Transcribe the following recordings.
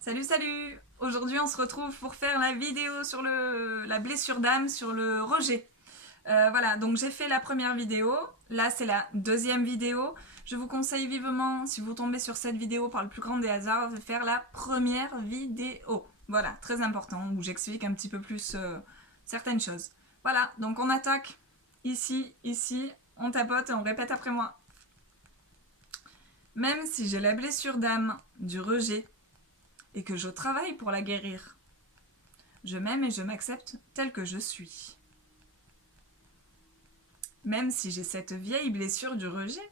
Salut, salut! Aujourd'hui, on se retrouve pour faire la vidéo sur la blessure d'âme, sur le rejet. Voilà, donc j'ai fait la première vidéo. Là, c'est la deuxième vidéo. Je vous conseille vivement, si vous tombez sur cette vidéo par le plus grand des hasards, de faire la première vidéo. Voilà, très important, où j'explique un petit peu plus certaines choses. Voilà, donc on attaque ici, ici, on tapote et on répète après moi. Même si j'ai la blessure d'âme du rejet, et que je travaille pour la guérir. Je m'aime et je m'accepte tel que je suis. Même si j'ai cette vieille blessure du rejet,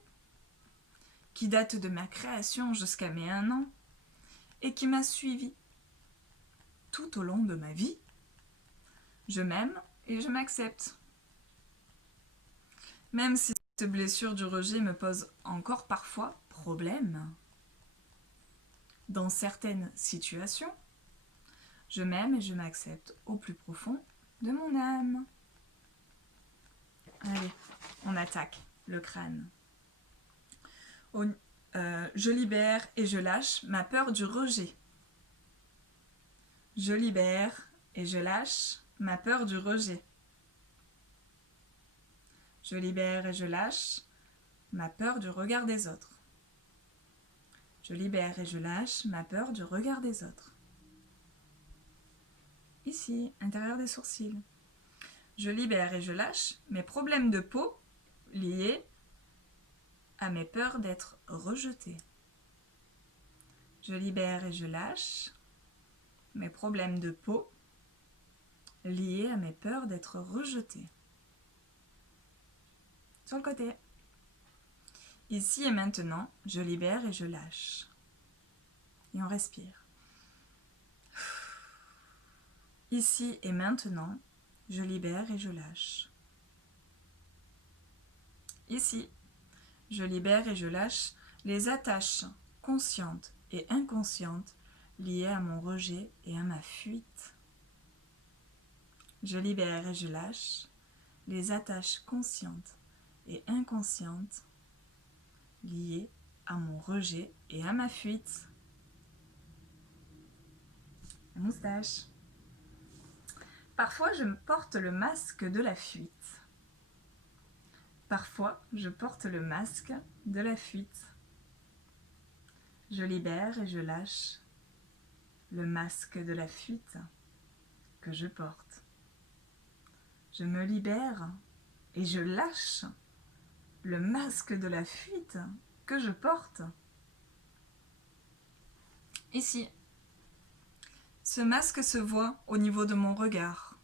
qui date de ma création jusqu'à mes 1 an, et qui m'a suivi tout au long de ma vie, je m'aime et je m'accepte. Même si cette blessure du rejet me pose encore parfois problème, dans certaines situations, je m'aime et je m'accepte au plus profond de mon âme. Allez, on attaque le crâne. Je libère et je lâche ma peur du rejet. Je libère et je lâche ma peur du rejet. Je libère et je lâche ma peur du regard des autres. Je libère et je lâche ma peur du regard des autres. Ici, intérieur des sourcils. Je libère et je lâche mes problèmes de peau liés à mes peurs d'être rejetée. Je libère et je lâche mes problèmes de peau liés à mes peurs d'être rejetée. Sur le côté. Ici et maintenant, je libère et je lâche. Et on respire. Ici et maintenant, je libère et je lâche. Ici, je libère et je lâche les attaches conscientes et inconscientes liées à mon rejet et à ma fuite. Je libère et je lâche les attaches conscientes et inconscientes liées à mon rejet et à ma fuite. La moustache. Parfois, je porte le masque de la fuite. Parfois, je porte le masque de la fuite. Je libère et je lâche le masque de la fuite que je porte. Je me libère et je lâche le masque de la fuite que je porte. Ici, ce masque se voit au niveau de mon regard.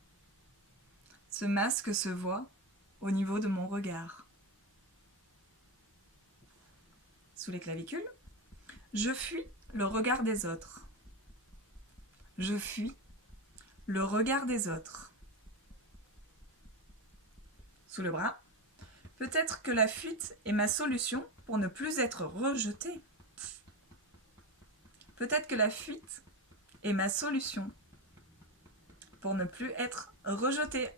Ce masque se voit au niveau de mon regard. Sous les clavicules, je fuis le regard des autres. Je fuis le regard des autres. Sous le bras, peut-être que la fuite est ma solution pour ne plus être rejetée. Peut-être que la fuite est ma solution pour ne plus être rejetée.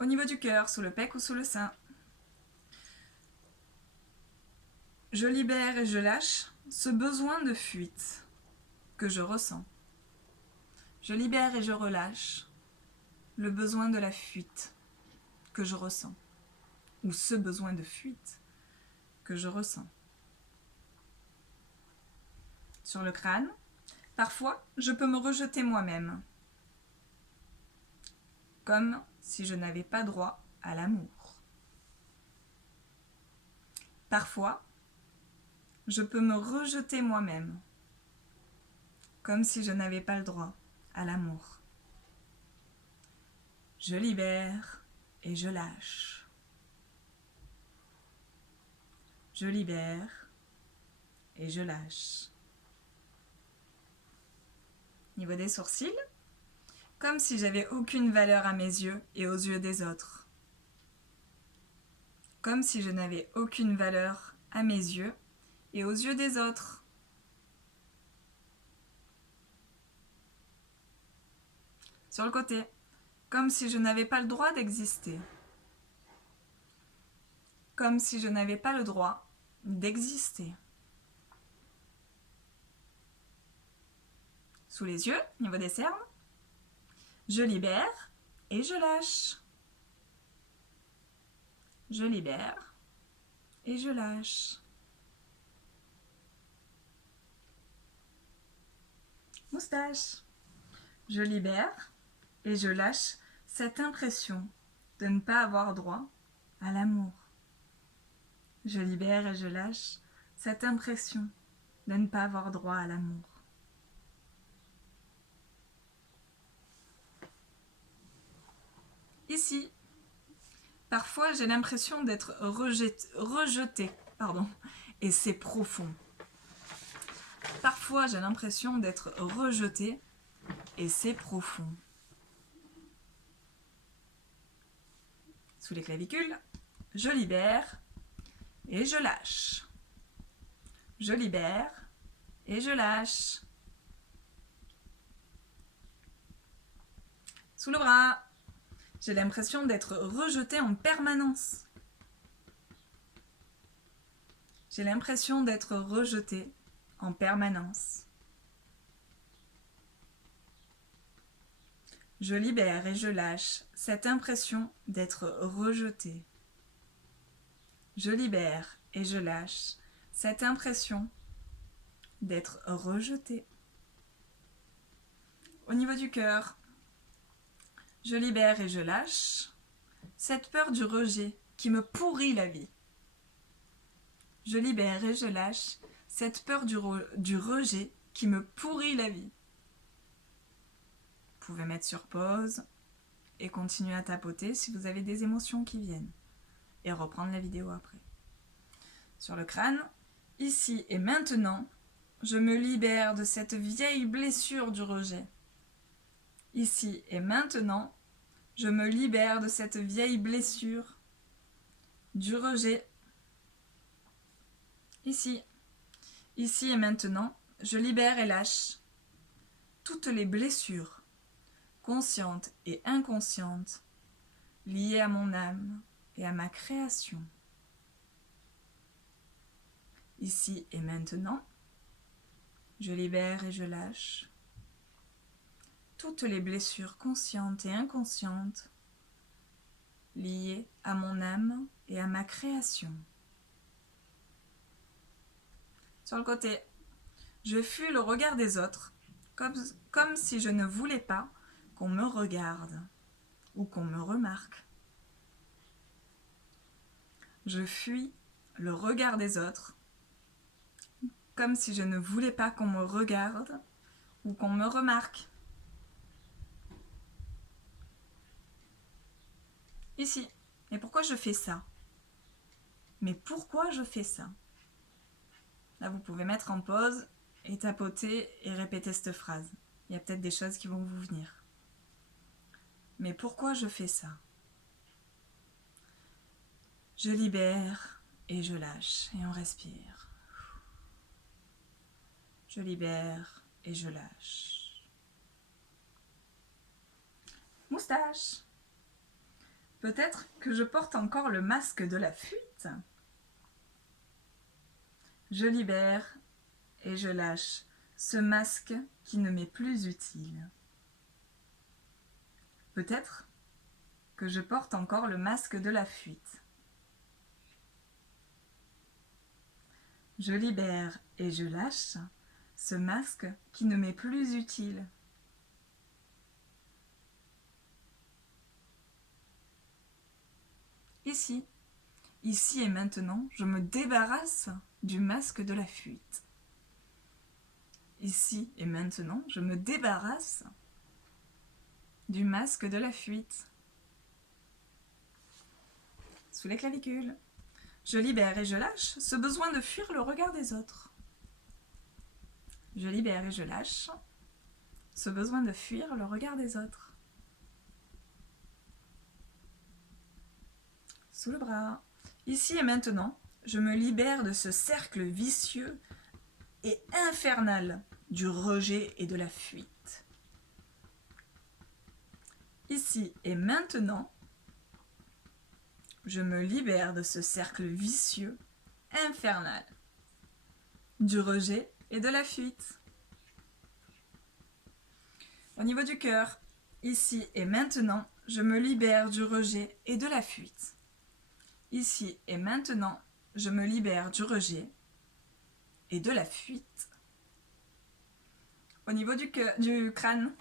Au niveau du cœur, sous le pec ou sous le sein. Je libère et je lâche ce besoin de fuite que je ressens. Je libère et je relâche le besoin de la fuite que je ressens, ou ce besoin de fuite que je ressens. Sur le crâne, parfois je peux me rejeter moi-même, comme si je n'avais pas droit à l'amour. Parfois, je peux me rejeter moi-même, comme si je n'avais pas le droit à l'amour. Je libère et je lâche. Je libère et je lâche. Niveau des sourcils, comme si j'avais aucune valeur à mes yeux et aux yeux des autres. Comme si je n'avais aucune valeur à mes yeux et aux yeux des autres. Sur le côté, comme si je n'avais pas le droit d'exister. Comme si je n'avais pas le droit d'exister. sous les yeux, au niveau des cernes. Je libère et je lâche. Je libère et je lâche. Moustache. Je libère et je lâche cette impression de ne pas avoir droit à l'amour. Je libère et je lâche cette impression de ne pas avoir droit à l'amour. Ici, parfois j'ai l'impression d'être rejetée, et c'est profond. Parfois j'ai l'impression d'être rejetée et c'est profond. Sous les clavicules, je libère et je lâche. Je libère et je lâche. Sous le bras, j'ai l'impression d'être rejetée en permanence. J'ai l'impression d'être rejetée en permanence. Je libère et je lâche cette impression d'être rejetée. Je libère et je lâche cette impression d'être rejetée. Au niveau du cœur, je libère et je lâche cette peur du rejet qui me pourrit la vie. Je libère et je lâche cette peur du rejet qui me pourrit la vie. Vous pouvez mettre sur pause et continuer à tapoter si vous avez des émotions qui viennent. Et reprendre la vidéo après. Sur le crâne, ici et maintenant, je me libère de cette vieille blessure du rejet. Ici et maintenant, je me libère de cette vieille blessure du rejet. Ici et maintenant, je libère et lâche toutes les blessures, conscientes et inconscientes, liées à mon âme et à ma création. Ici et maintenant, je libère et je lâche toutes les blessures conscientes et inconscientes liées à mon âme et à ma création. Sur le côté, je fuis le regard des autres, comme si je ne voulais pas qu'on me regarde ou qu'on me remarque. Je fuis le regard des autres, comme si je ne voulais pas qu'on me regarde ou qu'on me remarque. Ici. Et pourquoi je fais ça? Mais pourquoi je fais ça? Là, vous pouvez mettre en pause et tapoter et répéter cette phrase. Il y a peut-être des choses qui vont vous venir. Mais pourquoi je fais ça? Je libère et je lâche et on respire. Je libère et je lâche. Moustache. Peut-être que je porte encore le masque de la fuite. Je libère et je lâche ce masque qui ne m'est plus utile. Peut-être que je porte encore le masque de la fuite. Je libère et je lâche ce masque qui ne m'est plus utile. Ici et maintenant, je me débarrasse du masque de la fuite. Ici et maintenant, je me débarrasse du masque de la fuite. Sous les clavicules, je libère et je lâche ce besoin de fuir le regard des autres. Je libère et je lâche ce besoin de fuir le regard des autres. Sous le bras. Ici et maintenant, je me libère de ce cercle vicieux et infernal du rejet et de la fuite. Ici et maintenant, je me libère de ce cercle vicieux, infernal, du rejet et de la fuite. Au niveau du cœur, ici et maintenant, je me libère du rejet et de la fuite. Ici et maintenant, je me libère du rejet et de la fuite. Au niveau du crâne,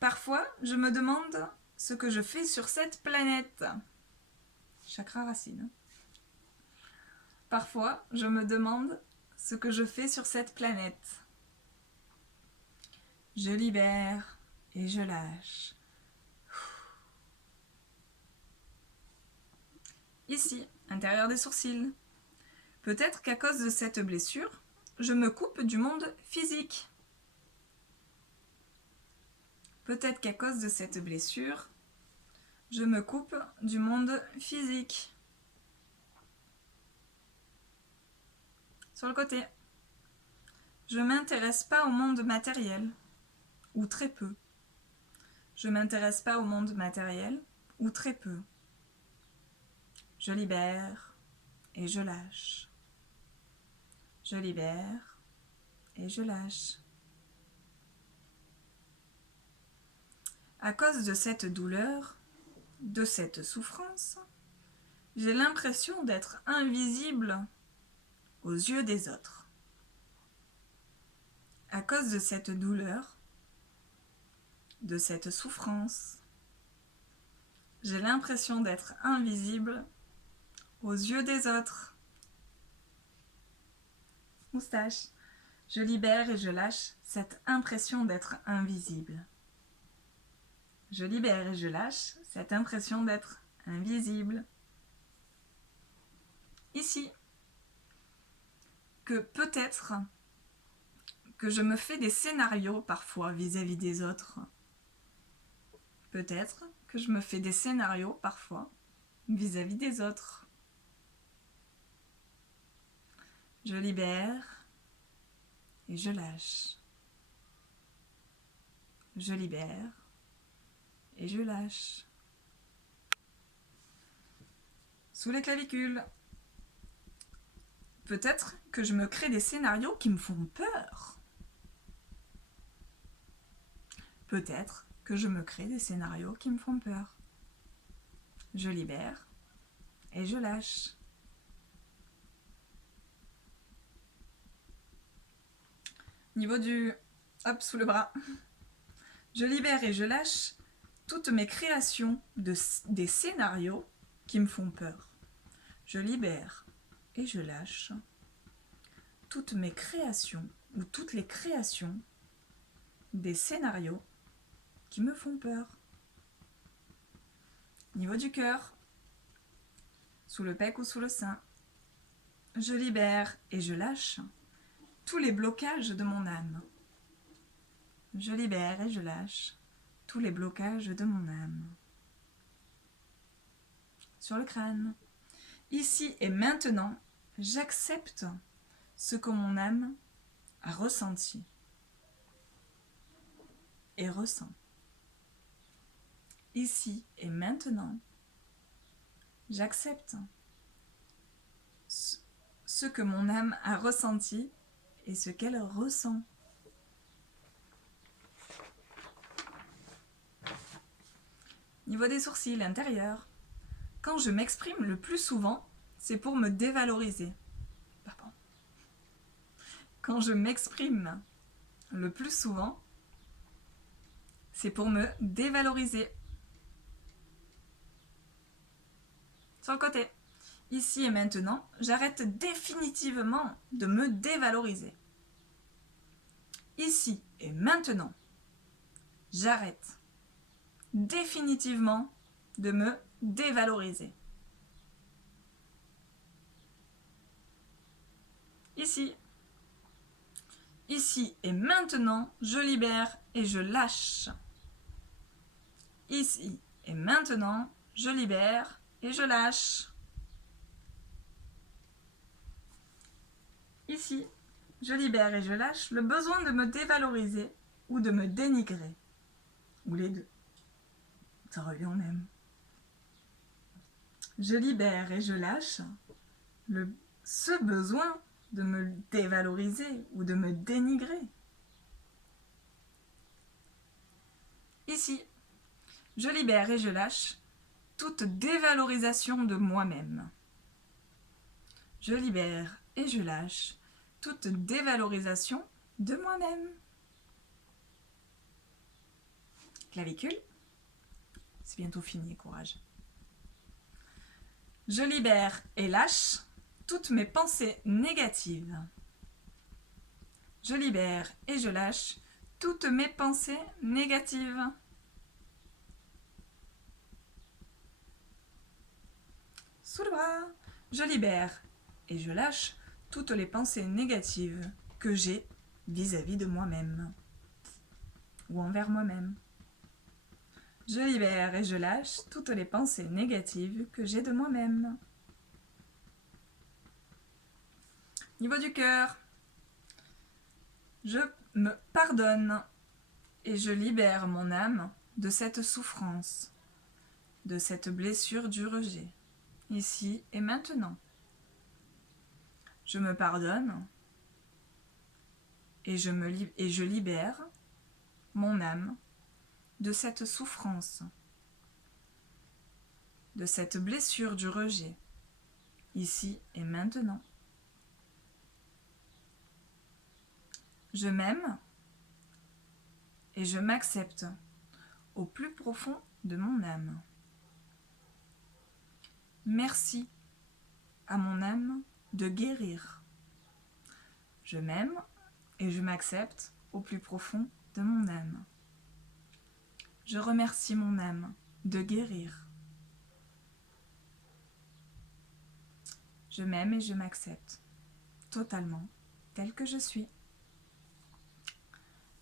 parfois, je me demande ce que je fais sur cette planète. Chakra racine. Parfois, je me demande ce que je fais sur cette planète. Je libère et je lâche. Ici, intérieur des sourcils. Peut-être qu'à cause de cette blessure, je me coupe du monde physique. Peut-être qu'à cause de cette blessure, je me coupe du monde physique. Sur le côté. Je ne m'intéresse pas au monde matériel, ou très peu. Je ne m'intéresse pas au monde matériel, ou très peu. Je libère et je lâche. Je libère et je lâche. À cause de cette douleur, de cette souffrance, j'ai l'impression d'être invisible aux yeux des autres. À cause de cette douleur, de cette souffrance, j'ai l'impression d'être invisible aux yeux des autres. Moustache. Je libère et je lâche cette impression d'être invisible. Je libère et je lâche cette impression d'être invisible. Ici, que peut-être que je me fais des scénarios parfois vis-à-vis des autres. Peut-être que je me fais des scénarios parfois vis-à-vis des autres. Je libère et je lâche. Je libère et je lâche. Sous les clavicules. Peut-être que je me crée des scénarios qui me font peur. Peut-être que je me crée des scénarios qui me font peur. Je libère et je lâche. Niveau du... Hop, sous le bras. Je libère et je lâche toutes mes créations des scénarios qui me font peur. Je libère et je lâche toutes mes créations ou toutes les créations des scénarios qui me font peur. Niveau du cœur, sous le pec ou sous le sein, je libère et je lâche tous les blocages de mon âme. Je libère et je lâche tous les blocages de mon âme. Sur le crâne, ici et maintenant, j'accepte ce que mon âme a ressenti et ressent. Ici et maintenant, j'accepte ce que mon âme a ressenti et ce qu'elle ressent. Niveau des sourcils intérieurs, quand je m'exprime le plus souvent, c'est pour me dévaloriser. Pardon. Quand je m'exprime le plus souvent, c'est pour me dévaloriser. Sur le côté, ici et maintenant, j'arrête définitivement de me dévaloriser. Ici et maintenant, j'arrête définitivement de me dévaloriser. Ici. Ici et maintenant, je libère et je lâche. Ici et maintenant, je libère et je lâche. Ici, je libère et je lâche le besoin de me dévaloriser ou de me dénigrer. Ou les deux. Ça revient au même. Je libère et je lâche ce besoin de me dévaloriser ou de me dénigrer. ici. Je libère et je lâche toute dévalorisation de moi-même. Je libère et je lâche toute dévalorisation de moi-même. Clavicule. C'est bientôt fini, courage. Je libère et lâche toutes mes pensées négatives. Je libère et je lâche toutes mes pensées négatives. Sous le bras. Je libère et je lâche toutes les pensées négatives que j'ai vis-à-vis de moi-même ou envers moi-même. Je libère et je lâche toutes les pensées négatives que j'ai de moi-même. Niveau du cœur, je me pardonne et je libère mon âme de cette souffrance, de cette blessure du rejet, ici et maintenant. Je me pardonne et je libère mon âme de cette souffrance, de cette blessure du rejet, ici et maintenant. Je m'aime et je m'accepte au plus profond de mon âme. Merci à mon âme de guérir. Je m'aime et je m'accepte au plus profond de mon âme. Je remercie mon âme de guérir. Je m'aime et je m'accepte totalement tel que je suis.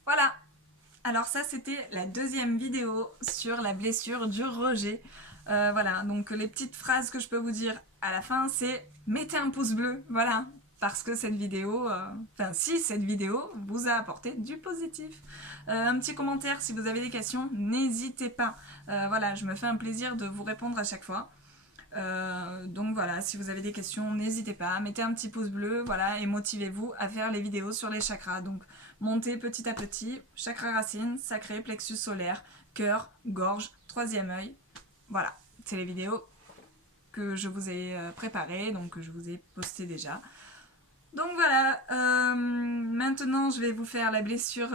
Voilà. Alors ça, c'était la deuxième vidéo sur la blessure du rejet. Voilà, donc les petites phrases que je peux vous dire à la fin, c'est mettez un pouce bleu, voilà, parce que cette vidéo, si cette vidéo vous a apporté du positif. Un petit commentaire si vous avez des questions, n'hésitez pas. Voilà, je me fais un plaisir de vous répondre à chaque fois. Donc voilà, si vous avez des questions, n'hésitez pas, mettez un petit pouce bleu, voilà, et motivez-vous à faire les vidéos sur les chakras. Donc montez petit à petit, chakra racine, sacré, plexus solaire, cœur, gorge, troisième œil. Voilà, c'est les vidéos que je vous ai préparées, donc que je vous ai postées déjà. Donc voilà, maintenant je vais vous faire la blessure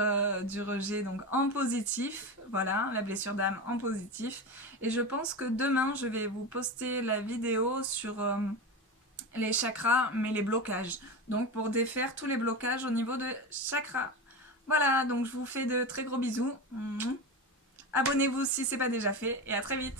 du rejet donc en positif, voilà, la blessure d'âme en positif. Et je pense que demain je vais vous poster la vidéo sur les chakras, mais les blocages. Donc pour défaire tous les blocages au niveau de chakras. Voilà, donc je vous fais de très gros bisous. Abonnez-vous si ce n'est pas déjà fait et à très vite.